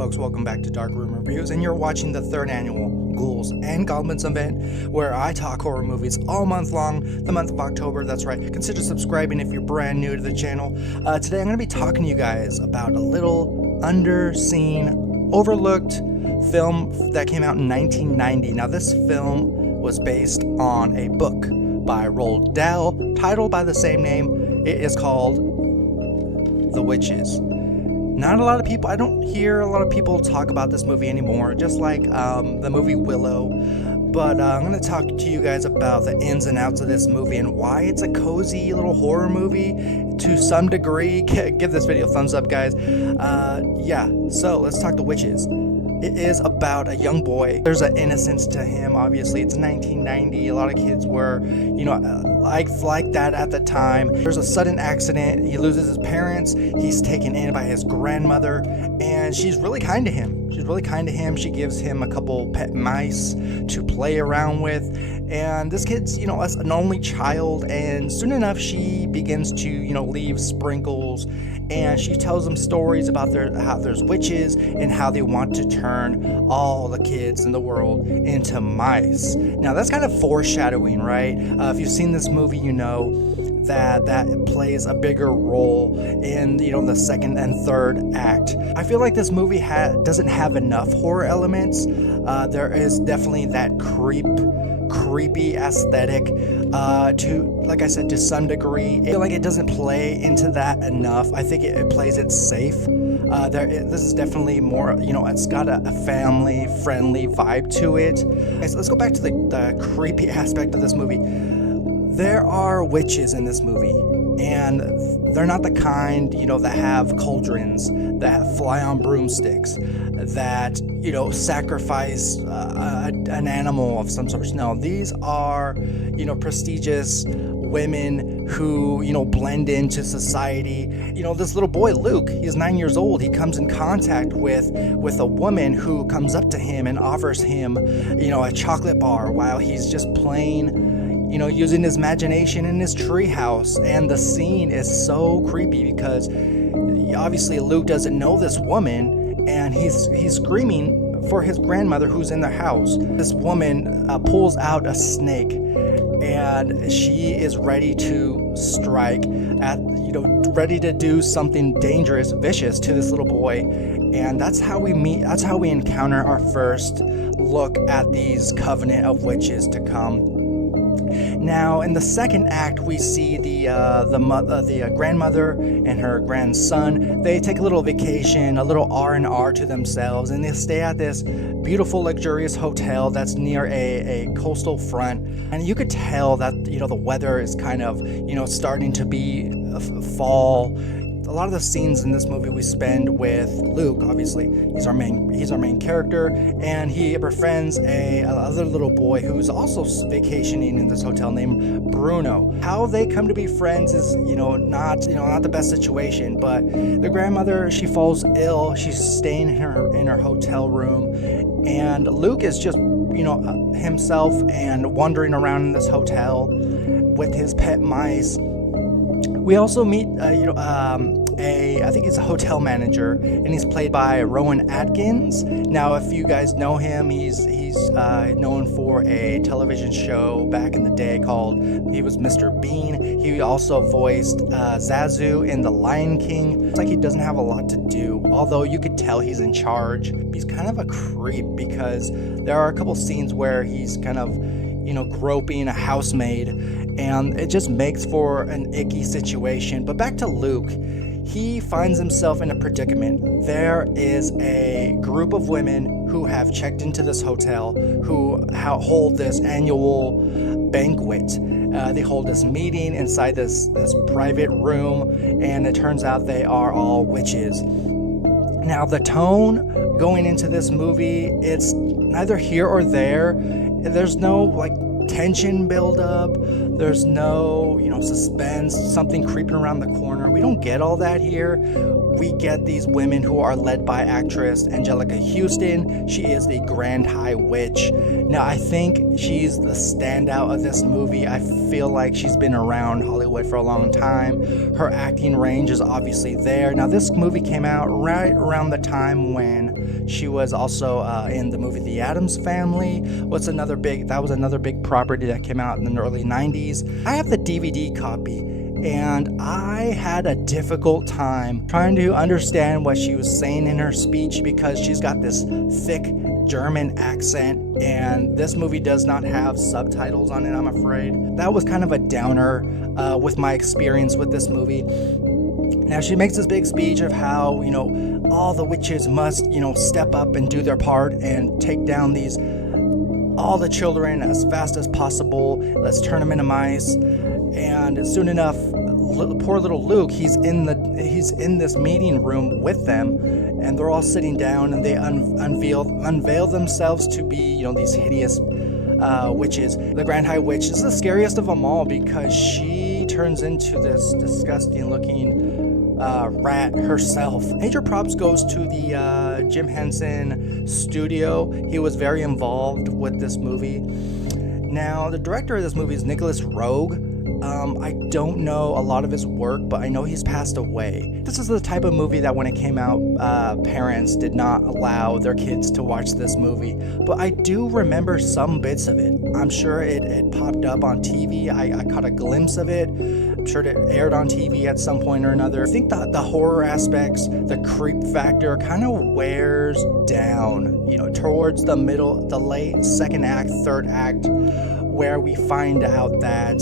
folks, welcome back to Dark Room Reviews, and you're watching the 3rd annual Ghouls and Goblins event, where I talk horror movies all month long, the month of October. That's right, consider subscribing if you're brand new to the channel. Today I'm going to be talking to you guys about a little underseen, overlooked film that came out in 1990. Now this film was based on a book by Roald Dahl, titled by the same name. It is called The Witches. Not a lot of people, I don't hear a lot of people talk about this movie anymore, just like the movie Willow. But I'm going to talk to you guys about the ins and outs of this movie and why it's a cozy little horror movie to some degree. Give this video a thumbs up, guys. So let's talk The Witches. It is about a young boy. There's an innocence to him, obviously. It's 1990. A lot of kids were, like that at the time. There's a sudden accident. He loses his parents. He's taken in by his grandmother, and she's really kind to him. She gives him a couple pet mice to play around with. And this kid's, an only child, and soon enough she begins to, leave sprinkles, and she tells them stories about how there's witches and how they want to turn all the kids in the world into mice. Now that's kind of foreshadowing, right? If you've seen this movie, you know that plays a bigger role in the second and third act. I feel like this movie doesn't have enough horror elements. There is definitely that creepy aesthetic to some degree. I feel like it doesn't play into that enough. I think it plays it safe. This is definitely more, it's got a family friendly vibe to it. Okay, so let's go back to the creepy aspect of this movie. There are witches in this movie, and they're not the kind, that have cauldrons, that fly on broomsticks, that, sacrifice an animal of some sort. No, these are, prestigious women who, blend into society. This little boy, Luke, he's 9 years old. He comes in contact with a woman who comes up to him and offers him, a chocolate bar while he's just playing, using his imagination in his treehouse. And the scene is so creepy because obviously Luke doesn't know this woman, and he's screaming for his grandmother who's in the house. This woman pulls out a snake, and she is ready to strike ready to do something dangerous, vicious to this little boy. And that's how we encounter our first look at these covenant of witches to come. Now, in the second act, we see the grandmother and her grandson. They take a little vacation, a little R&R to themselves, and they stay at this beautiful, luxurious hotel that's near a coastal front. And you could tell that the weather is kind of starting to be fall. A lot of the scenes in this movie we spend with Luke. Obviously, he's our main character, and he befriends another little boy who's also vacationing in this hotel named Bruno. How they come to be friends is not the best situation, but the grandmother, she falls ill. She's staying in her hotel room, and Luke is just himself and wandering around in this hotel with his pet mice. We also meet, I think he's a hotel manager, and he's played by Rowan Atkinson. Now, if you guys know him, he's known for a television show back in the day he was Mr. Bean. He also voiced Zazu in The Lion King. It's like he doesn't have a lot to do, although you could tell he's in charge. He's kind of a creep because there are a couple scenes where he's kind of groping a housemaid, and it just makes for an icky situation. But back to Luke, he finds himself in a predicament. There is a group of women who have checked into this hotel, who hold this annual banquet. They hold this meeting inside this private room, and it turns out they are all witches. Now, the tone going into this movie, it's neither here or there. There's no tension build up. There's no, suspense, something creeping around the corner. We don't get all that here. We get these women who are led by actress Anjelica Huston. She is the Grand High Witch. Now, I think she's the standout of this movie. I feel like she's been around Hollywood for a long time. Her acting range is obviously there. Now, this movie came out right around the time when she was also in the movie The Addams Family. That was another big property that came out in the early 90s. I have the DVD copy, and I had a difficult time trying to understand what she was saying in her speech because she's got this thick German accent, and this movie does not have subtitles on it, I'm afraid. That was kind of a downer with my experience with this movie. Now, she makes this big speech of how, all the witches must, step up and do their part and take down all the children as fast as possible. Let's turn them into mice. And soon enough, poor little Luke, he's in this meeting room with them, and they're all sitting down, and they unveil themselves to be, these hideous witches. The Grand High Witch is the scariest of them all because she turns into this disgusting looking rat herself. Major props goes to the Jim Henson studio. He was very involved with this movie. Now, the director of this movie is Nicolas Roeg. I don't know a lot of his work, but I know he's passed away. This is the type of movie that when it came out, parents did not allow their kids to watch this movie. But I do remember some bits of it. I'm sure it popped up on TV. I caught a glimpse of it. I'm sure it aired on TV at some point or another. I think that the horror aspects, the creep factor kind of wears down, towards the middle, the late second act, third act, where we find out that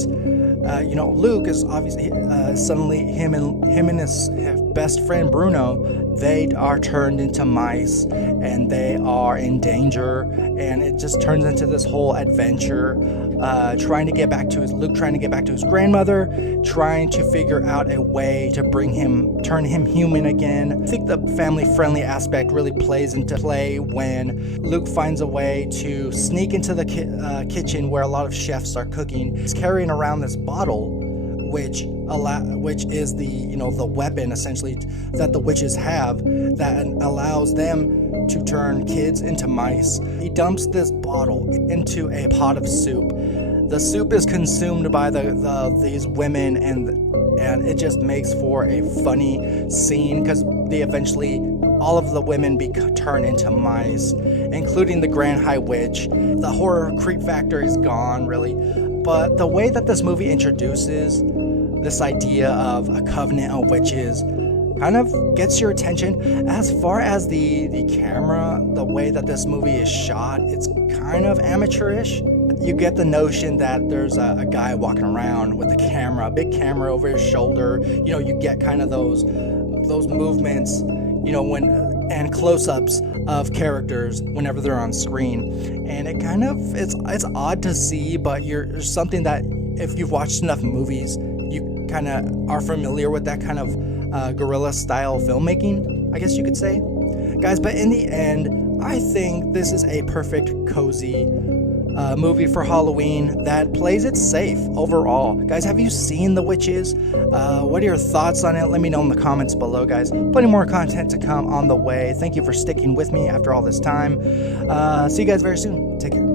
Luke is obviously suddenly him and his best friend Bruno, they are turned into mice and they are in danger, and it just turns into this whole adventure, Luke trying to get back to his grandmother, trying to figure out a way to turn him human again. I think the family-friendly aspect really plays into play when Luke finds a way to sneak into the kitchen where a lot of chefs are cooking. He's carrying around this bottle, which is the weapon essentially that the witches have that allows them to turn kids into mice. He dumps this bottle into a pot of soup. The soup is consumed by these women, and it just makes for a funny scene because they eventually, all of the women turn into mice, including the Grand High Witch. The horror creep factor is gone, really. But the way that this movie introduces this idea of a covenant of witches kind of gets your attention. As far as the camera, the way that this movie is shot, it's kind of amateurish. You get the notion that there's a guy walking around with a big camera over his shoulder. You get kind of those movements, and close-ups of characters whenever they're on screen. And it kind of, it's odd to see, but there's something that if you've watched enough movies, you kind of are familiar with that kind of guerrilla style filmmaking, I guess you could say. Guys, but in the end, I think this is a perfect, cozy movie for Halloween that plays it safe overall. Guys, have you seen The Witches? What are your thoughts on it? Let me know in the comments below, guys. Plenty more content to come on the way. Thank you for sticking with me after all this time. See you guys very soon. Take care.